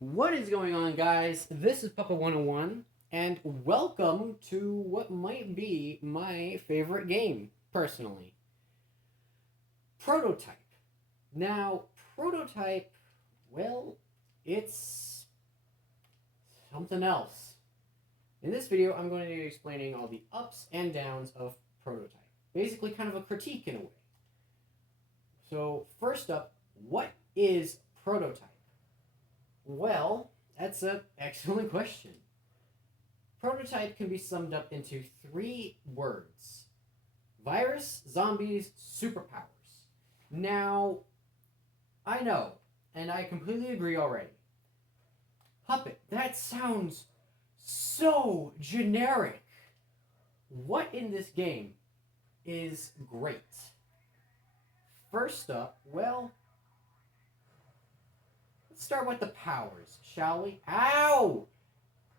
What is going on, guys? This is Papa 101, and welcome to what might be my favorite game, personally Prototype. Now, Prototype, well, it's something else. In this video, I'm going to be explaining all the ups and downs of Prototype. Basically, kind of a critique in a way. So, first up, what is Prototype? Well, that's an excellent question. Prototype can be summed up into three words: virus, zombies, superpowers. Now, I know, and I completely agree already. Puppet, that sounds so generic. What in this game is great? First up, well, let's start with the powers, shall we? Ow!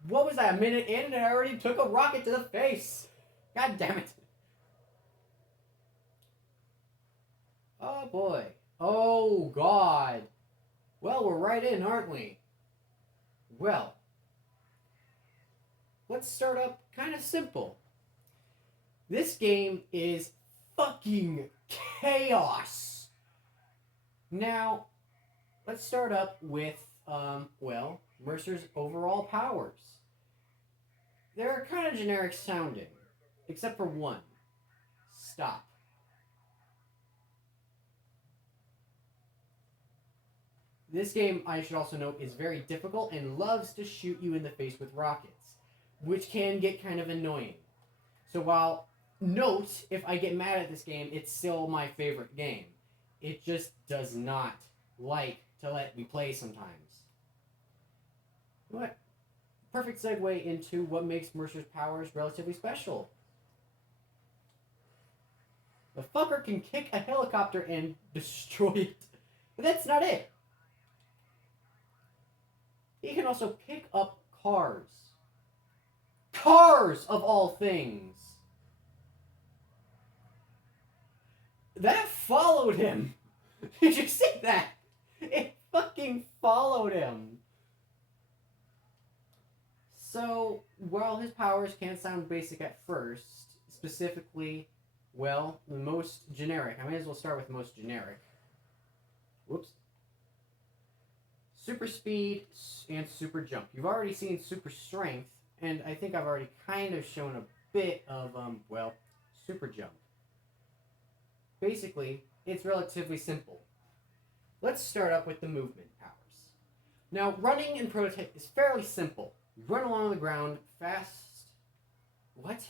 What was that? A minute in and I already took a rocket to the face. God damn it. Oh boy. Oh god. Well, we're right in, aren't we? Well, let's start up kind of simple. This game is fucking chaos. Now, let's start up with, well, Mercer's overall powers. They're kind of generic sounding, except for one: stop. This game, I should also note, is very difficult and loves to shoot you in the face with rockets, which can get kind of annoying. So while, note, if I get mad at this game, it's still my favorite game. It just does not like to let me play sometimes. What? Perfect segue into what makes Mercer's powers relatively special. The fucker can kick a helicopter and destroy it. But that's not it. He can also pick up cars. Cars, of all things. That followed him. Did you see that? It fucking followed him. So, while his powers can sound basic at first, specifically, well, the most generic. I may as well start with the most generic. Whoops. Super speed and super jump. You've already seen super strength, and I think I've already kind of shown a bit of, well, super jump. Basically, it's relatively simple. Let's start up with the movement powers. Now, running in Prototype is fairly simple. You run along the ground fast. What?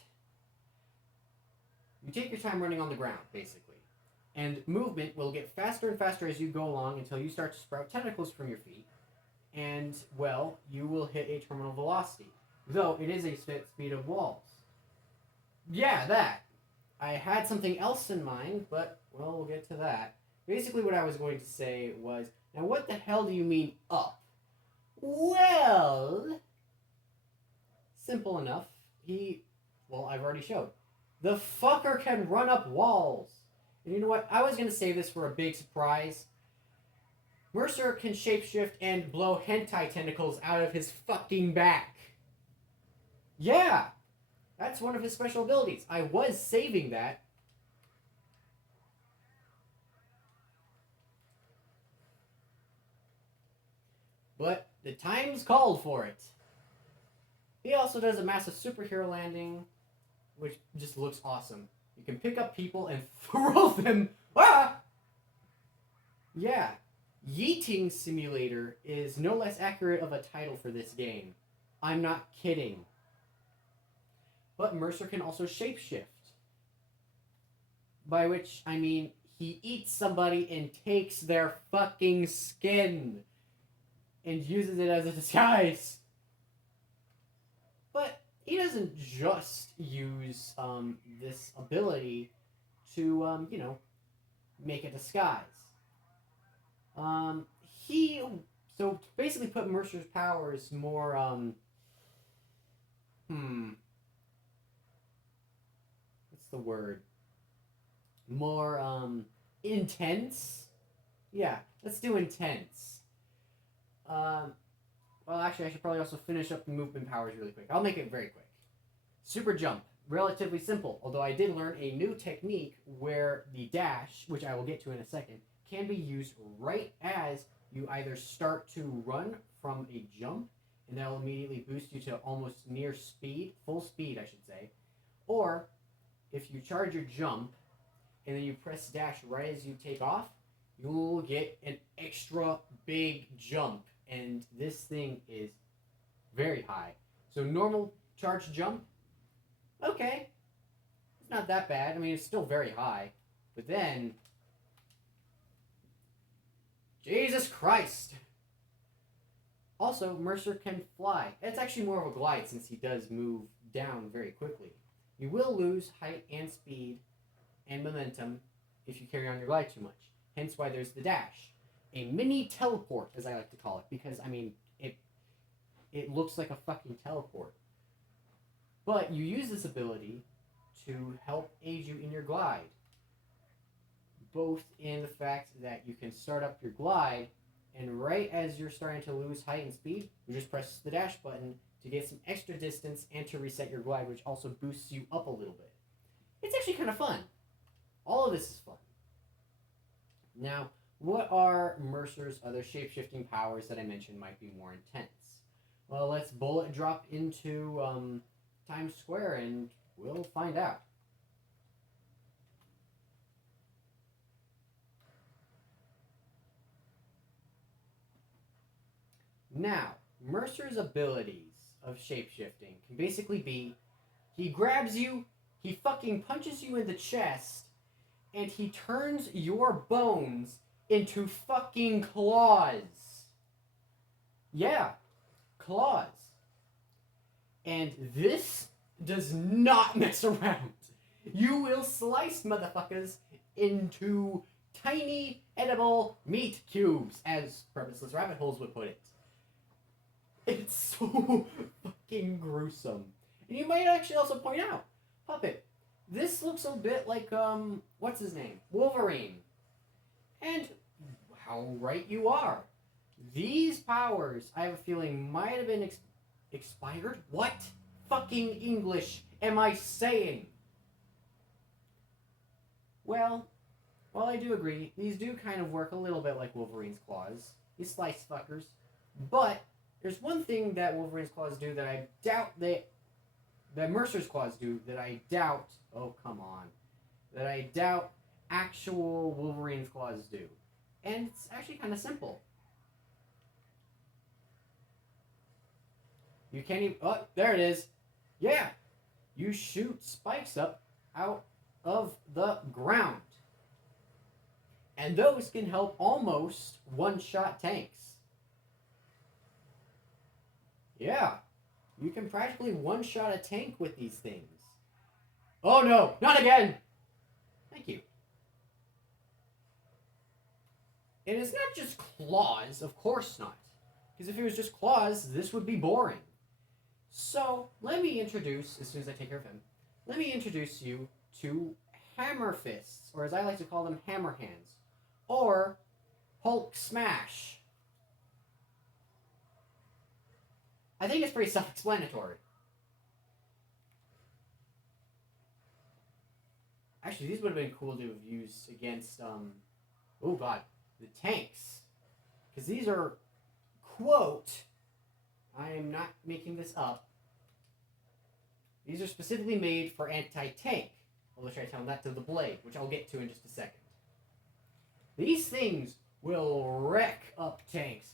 You take your time running on the ground, basically. And movement will get faster and faster as you go along until you start to sprout tentacles from your feet. And, well, you will hit a terminal velocity. Though it is a speed of walls. Yeah, that. I had something else in mind, but, well, we'll get to that. Basically, what I was going to say was, now what the hell do you mean up? Well, simple enough. Well, I've already showed. The fucker can run up walls. And you know what? I was going to save this for a big surprise. Mercer can shapeshift and blow hentai tentacles out of his fucking back. Yeah, that's one of his special abilities. I was saving that. But the times called for it. He also does a massive superhero landing, which just looks awesome. You can pick up people and throw them. Ah! Yeah. Yeeting Simulator is no less accurate of a title for this game. I'm not kidding. But Mercer can also shapeshift. By which I mean he eats somebody and takes their fucking skin and uses it as a disguise. But he doesn't just use this ability to, make a disguise. He so to basically put Mercer's powers more what's the word? More intense. Yeah, let's do intense. Um, Well, actually, I should probably also finish up the movement powers really quick. I'll make it very quick. Super jump. Relatively simple, although I did learn a new technique where the dash, which I will get to in a second, can be used right as you either start to run from a jump, and that'll immediately boost you to almost near speed, full speed, I should say, or if you charge your jump and then you press dash right as you take off, you'll get an extra big jump, and this thing is very high. So normal charge jump, okay, it's not that bad. I mean, it's still very high, but then, Jesus Christ! Also, Mercer can fly. It's actually more of a glide since he does move down very quickly. You will lose height and speed and momentum if you carry on your glide too much. Hence why there's the dash. A mini teleport, as I like to call it, because, I mean, it looks like a fucking teleport. But you use this ability to help aid you in your glide. Both in the fact that you can start up your glide, and right as you're starting to lose height and speed, you just press the dash button to get some extra distance and to reset your glide, which also boosts you up a little bit. It's actually kind of fun. All of this is fun. Now, what are Mercer's other shape-shifting powers that I mentioned might be more intense? Well, let's bullet drop into Times Square and we'll find out. Now, Mercer's abilities of shapeshifting can basically be he grabs you, he fucking punches you in the chest, and he turns your bones into fucking claws. Yeah, claws. And this does not mess around. You will slice motherfuckers into tiny edible meat cubes, as Purposeless Rabbit Holes would put it. It's so fucking gruesome. And you might actually also point out, Puppet, this looks a bit like, what's his name? Wolverine. And how right you are. These powers, I have a feeling, might have been expired? What fucking English am I saying? Well, while I do agree, these do kind of work a little bit like Wolverine's claws. These slice fuckers. But there's one thing that Wolverine's claws do that I doubt that Mercer's claws do that I doubt, oh come on, that I doubt actual Wolverine's claws do. And it's actually kind of simple. You can't even, oh, there it is. Yeah, you shoot spikes up out of the ground. And those can help almost one-shot tanks. Yeah, you can practically one-shot a tank with these things. Oh no, not again! Thank you. And it's not just claws, of course not. Because if it was just claws, this would be boring. So, let me introduce, as soon as I take care of him, let me introduce you to Hammer Fists, or as I like to call them, Hammer Hands, or Hulk Smash. I think it's pretty self-explanatory. Actually, these would have been cool to have used against, oh god, the tanks. Because these are, quote, I am not making this up, these are specifically made for anti-tank. Although try to tell them that to the blade, which I'll get to in just a second. These things will wreck up tanks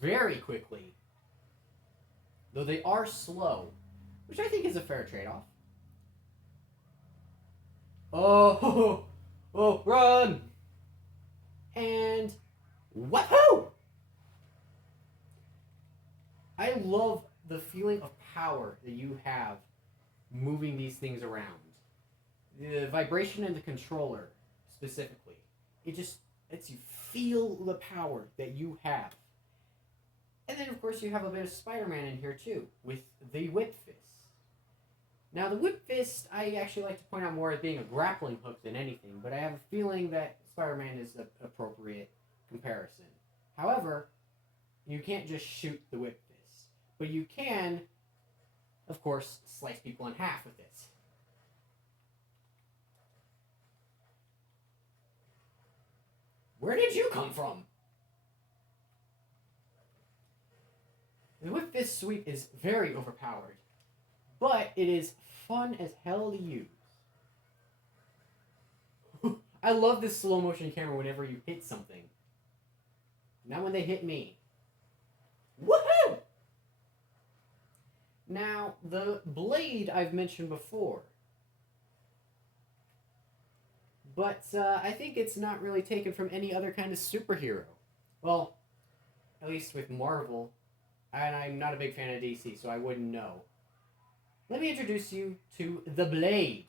very quickly. Though they are slow, which I think is a fair trade-off. Oh, oh, run! And woohoo! I love the feeling of power that you have moving these things around. The vibration in the controller, specifically. It just lets you feel the power that you have. And then, of course, you have a bit of Spider-Man in here, too, with the Whip Fist. Now, the Whip Fist, I actually like to point out more as being a grappling hook than anything, but I have a feeling that Spider-Man is the appropriate comparison. However, you can't just shoot the Whip Fist. but you can, of course, slice people in half with it. Where did you come from? The Whip Fist sweep is very overpowered, but it is fun as hell to use. I love this slow motion camera whenever you hit something. Not when they hit me. Woohoo! Now, the blade I've mentioned before. But I think it's not really taken from any other kind of superhero. Well, at least with Marvel. And I'm not a big fan of DC, so I wouldn't know. Let me introduce you to the Blade.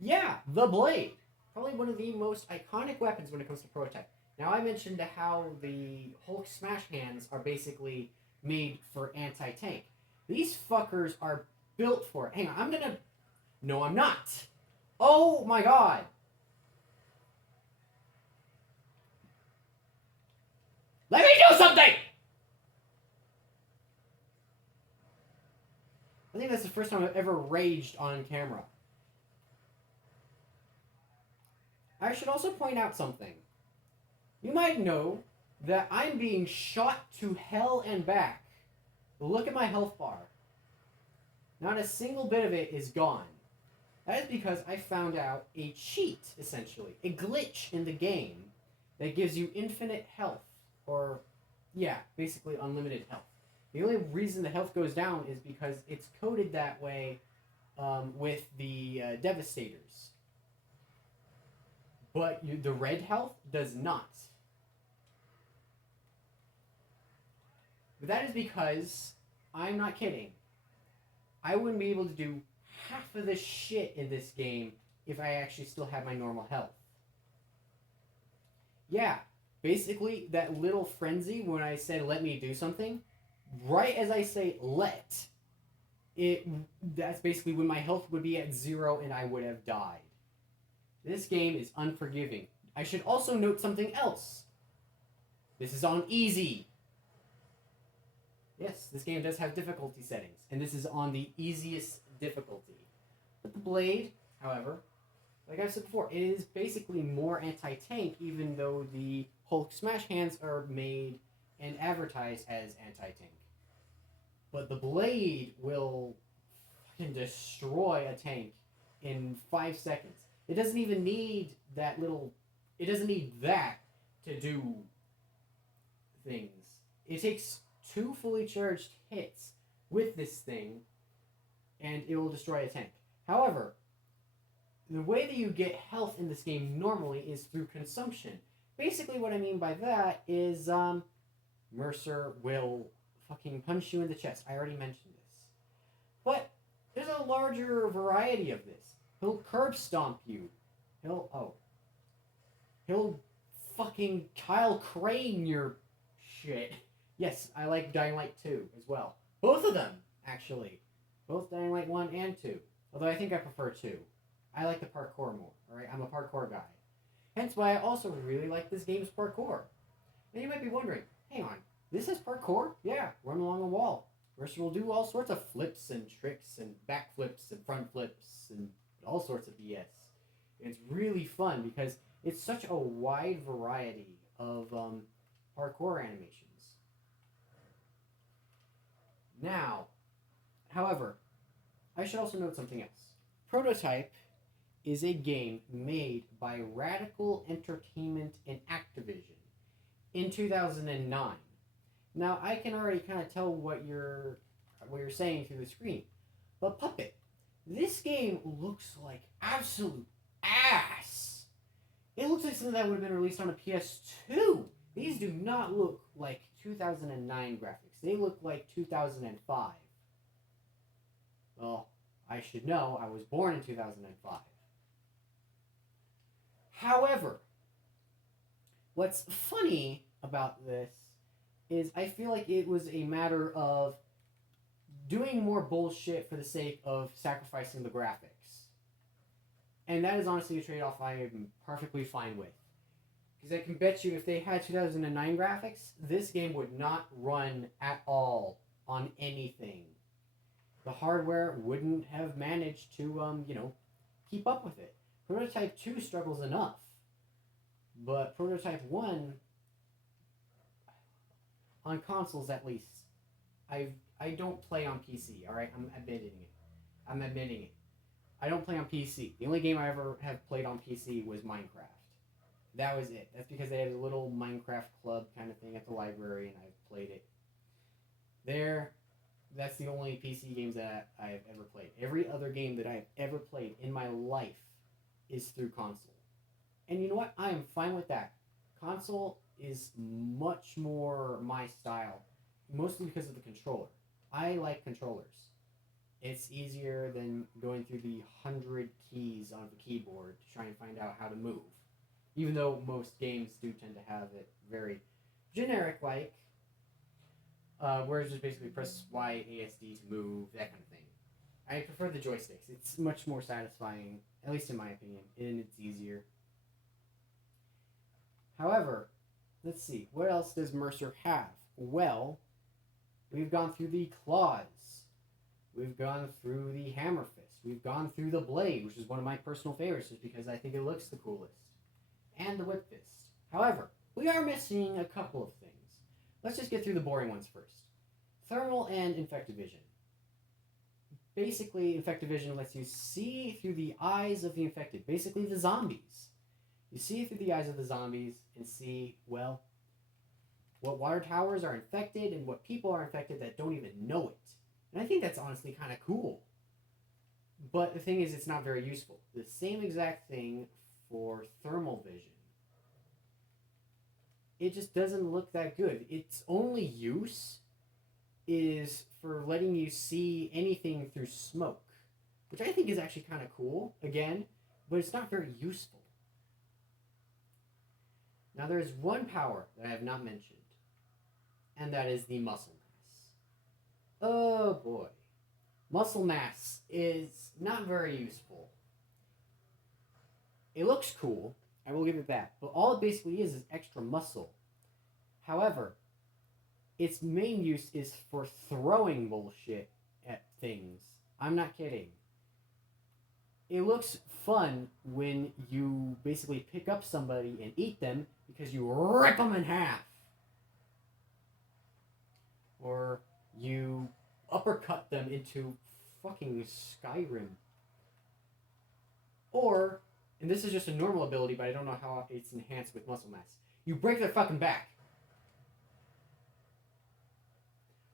Yeah, the Blade. Probably one of the most iconic weapons when it comes to prototype. Now, I mentioned how the Hulk smash hands are basically made for anti-tank. These fuckers are built for it. Hang on, I'm gonna... No, I'm not. Oh my god. Let me do something! I think that's the first time I've ever raged on camera. I should also point out something. You might know that I'm being shot to hell and back. Look at my health bar. Not a single bit of it is gone. That is because I found out a cheat, essentially. A glitch in the game that gives you infinite health. Or, yeah, basically unlimited health. The only reason the health goes down is because it's coded that way with the Devastators. But the red health does not. But that is because, I'm not kidding, I wouldn't be able to do half of the shit in this game if I actually still had my normal health. Yeah, basically that little frenzy when I said let me do something, right as I say let, that's basically when my health would be at 0 and I would have died. This game is unforgiving. I should also note something else. This is on easy. Yes, this game does have difficulty settings, and this is on the easiest difficulty. But the Blade, however, like I've said before, it is basically more anti-tank, even though the Hulk smash hands are made and advertised as anti-tank. But the Blade will fucking destroy a tank in 5 seconds. It doesn't even need that little... It doesn't need that to do things. It takes 2 fully charged hits with this thing, and it will destroy a tank. However, the way that you get health in this game normally is through consumption. Basically what I mean by that is Mercer will fucking punch you in the chest. I already mentioned this. But there's a larger variety of this. He'll curb stomp you. He'll fucking Kyle Crane your shit. Yes, I like Dying Light 2 as well. Both of them, actually. Both Dying Light 1 and 2. Although I think I prefer 2. I like the parkour more, alright? I'm a parkour guy. Hence why I also really like this game's parkour. And you might be wondering, hang on, this has parkour? Yeah, run along a wall. Mercer will do all sorts of flips and tricks and back flips and front flips and all sorts of BS. And it's really fun because it's such a wide variety of parkour animations. Now, however, I should also note something else. Prototype is a game made by Radical Entertainment and Activision in 2009. Now, I can already kind of tell what you're saying through the screen. But Puppet, this game looks like absolute ass. It looks like something that would have been released on a PS2. These do not look like 2009 graphics. They look like 2005. Well, I should know. I was born in 2005. However, what's funny about this is I feel like it was a matter of doing more bullshit for the sake of sacrificing the graphics. And that is honestly a trade-off I am perfectly fine with. Because I can bet you if they had 2009 graphics, this game would not run at all on anything. The hardware wouldn't have managed to, keep up with it. Prototype 2 struggles enough. But Prototype 1, on consoles at least, I don't play on PC, alright? I'm admitting it. I don't play on PC. The only game I ever have played on PC was Minecraft. That was it. That's because they had a little Minecraft club kind of thing at the library, and I played it there. That's the only PC games that I've ever played. Every other game that I've ever played in my life is through console. And you know what? I am fine with that. Console is much more my style, mostly because of the controller. I like controllers. It's easier than going through the 100 keys on the keyboard to try and find out how to move. Even though most games do tend to have it very generic-like, where it's just basically press Y, ASD to move, that kind of thing. I prefer the joysticks. It's much more satisfying, at least in my opinion, and it's easier. However, let's see, what else does Mercer have? Well, we've gone through the claws. We've gone through the hammer fist. We've gone through the blade, which is one of my personal favorites just because I think it looks the coolest. And the whip fist. However, we are missing a couple of things. Let's just get through the boring ones first. Thermal and infected vision. Basically, infected vision lets you see through the eyes of the infected. Basically, the zombies. You see through the eyes of the zombies and see, well, what water towers are infected and what people are infected that don't even know it. And I think that's honestly kind of cool. But the thing is, it's not very useful. The same exact thing for thermal vision. It just doesn't look that good. Its only use is for letting you see anything through smoke, which I think is actually kind of cool, again, but it's not very useful. Now there is one power that I have not mentioned, and that is the muscle mass. Oh boy. Muscle mass is not very useful. It looks cool, I will give it that, but all it basically is extra muscle. However, its main use is for throwing bullshit at things. I'm not kidding. It looks fun when you basically pick up somebody and eat them because you rip them in half. Or you uppercut them into fucking Skyrim. Or, and this is just a normal ability, but I don't know how it's enhanced with muscle mass, you break their fucking back.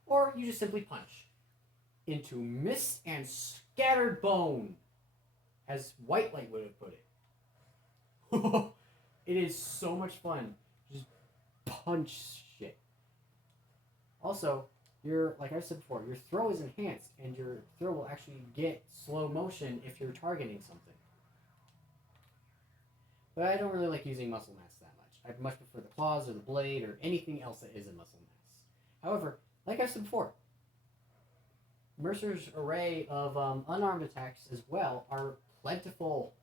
Or you just simply punch into mist and scattered bone, as White Light would have put it. It is so much fun. Just punch shit. Also, like I said before, your throw is enhanced, and your throw will actually get slow motion if you're targeting something. But I don't really like using muscle mass that much. I much prefer the claws or the blade or anything else that isn't muscle mass. However, like I said before, Mercer's array of unarmed attacks as well are plentiful.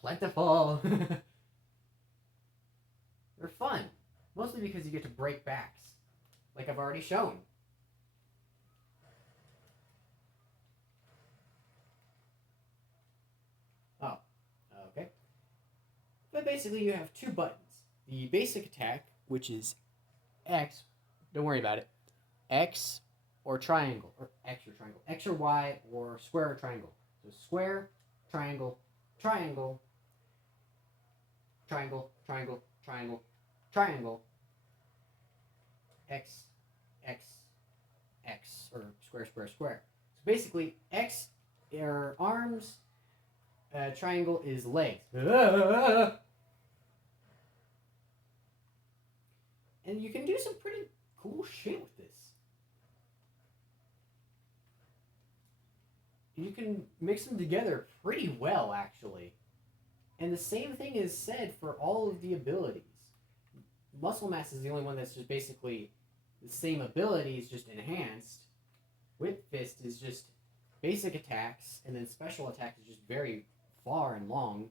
Plentiful! They're fun. Mostly because you get to break backs. Like I've already shown. Oh, okay. But basically you have two buttons. The basic attack, which is X. Don't worry about it. X or triangle. Or X or triangle. X or Y or square or triangle. So square, triangle, triangle, triangle, triangle, triangle, triangle, X, X, X, or square, square, square. So basically, X are arms, triangle is legs. And you can do some pretty cool shit with this. You can mix them together pretty well, actually. And the same thing is said for all of the abilities. Muscle mass is the only one that's just basically the same abilities, just enhanced. Whip fist is just basic attacks, and then special attack is just very far and long.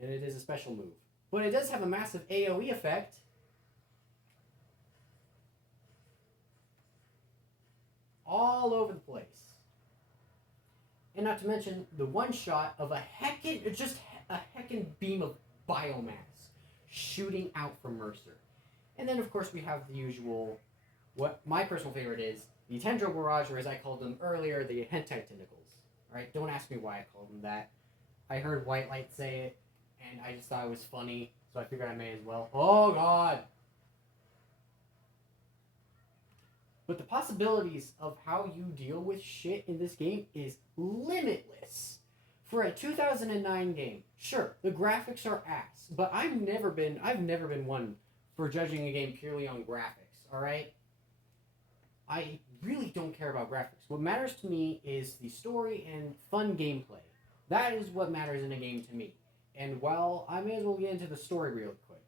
and it is a special move. But it does have a massive AoE effect. All over the place. And not to mention the one shot of a heckin' beam of biomass shooting out from Mercer. And then of course we have the usual, what my personal favorite is, the Tendril Barrage, or as I called them earlier, the Hentai Tentacles. Alright, don't ask me why I called them that. I heard White Light say it, and I just thought it was funny, so I figured I may as well. Oh god! But the possibilities of how you deal with shit in this game is limitless. For a 2009 game, sure, the graphics are ass, but I've never been one for judging a game purely on graphics, alright? I really don't care about graphics. What matters to me is the story and fun gameplay. That is what matters in a game to me. And while I may as well get into the story real quick.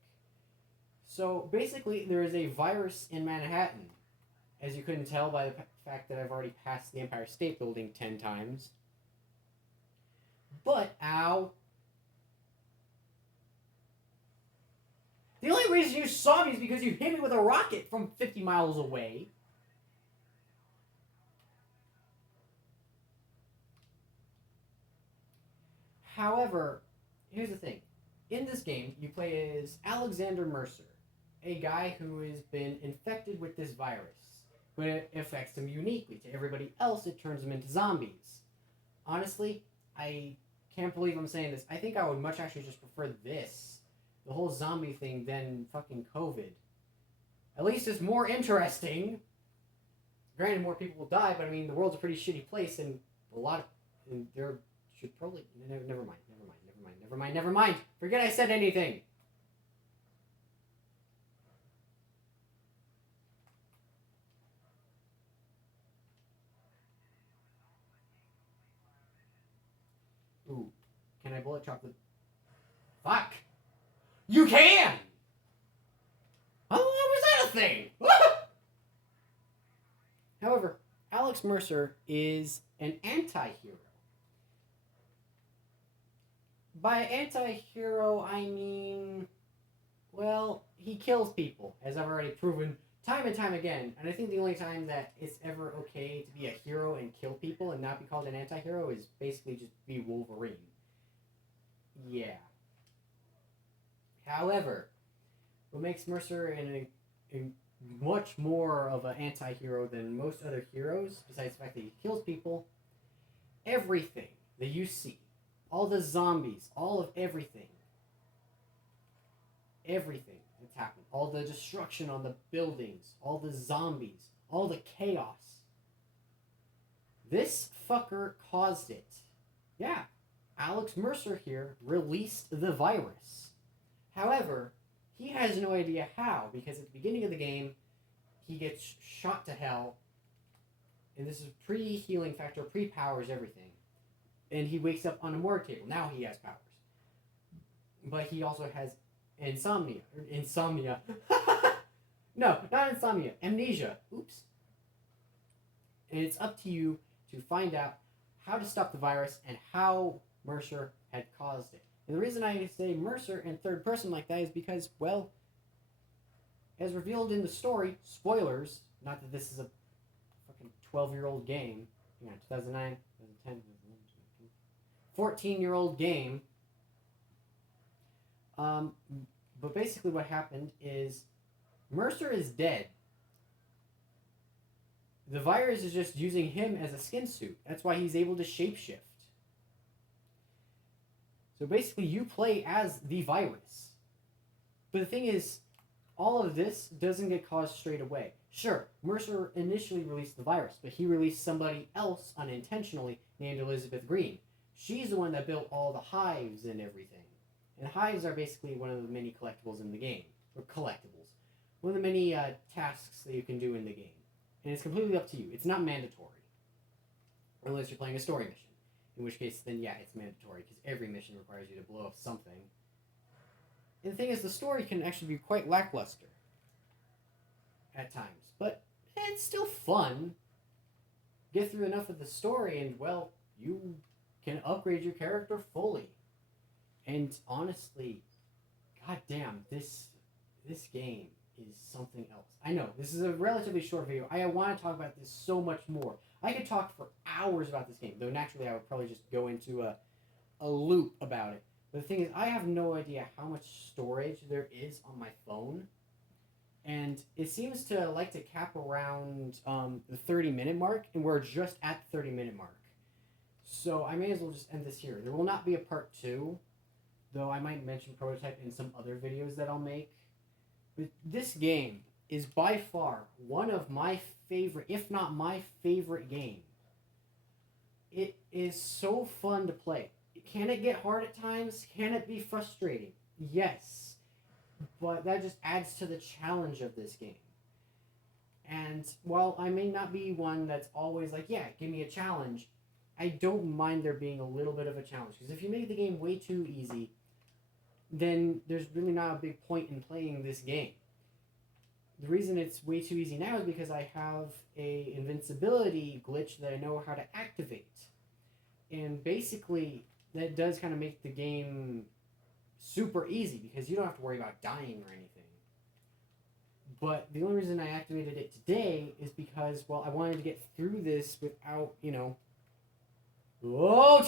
So basically, there is a virus in Manhattan. As you couldn't tell by the fact that I've already passed the Empire State Building 10 times. But, ow. The only reason you saw me is because you hit me with a rocket from 50 miles away. However, here's the thing. In this game, you play as Alexander Mercer, a guy who has been infected with this virus. But it affects him uniquely. To everybody else, it turns them into zombies. Honestly, I can't believe I'm saying this. I think I would much actually just prefer this, the whole zombie thing, than fucking COVID. At least it's more interesting. Granted, more people will die, but I mean, the world's a pretty shitty place, and there should probably... Never mind. Forget I said anything. Ooh, can I bullet chop the... Fuck! You can! Oh, was that a thing? However, Alex Mercer is an anti-hero. By anti-hero, I mean... Well, he kills people, as I've already proven time and time again. And I think the only time that it's ever okay to be a hero and kill people and not be called an anti-hero is basically just be Wolverine. Yeah. However, what makes Mercer a much more of an anti-hero than most other heroes, besides the fact that he kills people, everything that you see, all the zombies, all of everything that's happened, all the destruction on the buildings, all the zombies, all the chaos, this fucker caused it. Yeah, Alex Mercer here released the virus. However, he has no idea how, because at the beginning of the game, he gets shot to hell, and this is pre-healing factor, pre-powers everything, and he wakes up on a morgue table. Now he has powers. But he also has insomnia. No, not insomnia. Amnesia. Oops. And it's up to you to find out how to stop the virus and how Mercer had caused it. And the reason I say Mercer in third person like that is because, well, as revealed in the story, spoilers, not that this is a fucking 12-year-old game, 2009, 2010, 14-year-old game, but basically what happened is Mercer is dead. The virus is just using him as a skin suit. That's why he's able to shapeshift. So basically you play as the virus. But the thing is, all of this doesn't get caused straight away. Sure, Mercer initially released the virus, but he released somebody else unintentionally named Elizabeth Green. She's the one that built all the hives and everything. And hives are basically one of the many collectibles in the game. Or collectibles. One of the many tasks that you can do in the game. And it's completely up to you. It's not mandatory. Unless you're playing a story mission. In which case, then yeah, it's mandatory. Because every mission requires you to blow up something. And the thing is, the story can actually be quite lackluster. At times. But it's still fun. Get through enough of the story and, well, you can upgrade your character fully. And honestly, goddamn, this game is something else. I know this is a relatively short video. I want to talk about this so much more. I could talk for hours about this game, though naturally I would probably just go into a loop about it. But the thing is, I have no idea how much storage there is on my phone, and it seems to like to cap around the 30-minute mark, and we're just at the 30-minute mark. So I may as well just end this here. There will not be a part 2, though I might mention Prototype in some other videos that I'll make. But this game is by far one of my favorite, if not my favorite game. It is so fun to play. Can it get hard at times? Can it be frustrating? Yes. But that just adds to the challenge of this game. And while I may not be one that's always like, yeah, give me a challenge, I don't mind there being a little bit of a challenge. Because if you make the game way too easy, then there's really not a big point in playing this game. The reason it's way too easy now is because I have a invincibility glitch that I know how to activate. And basically, that does kind of make the game super easy because you don't have to worry about dying or anything. But the only reason I activated it today is because, well, I wanted to get through this without, you know... Whoa,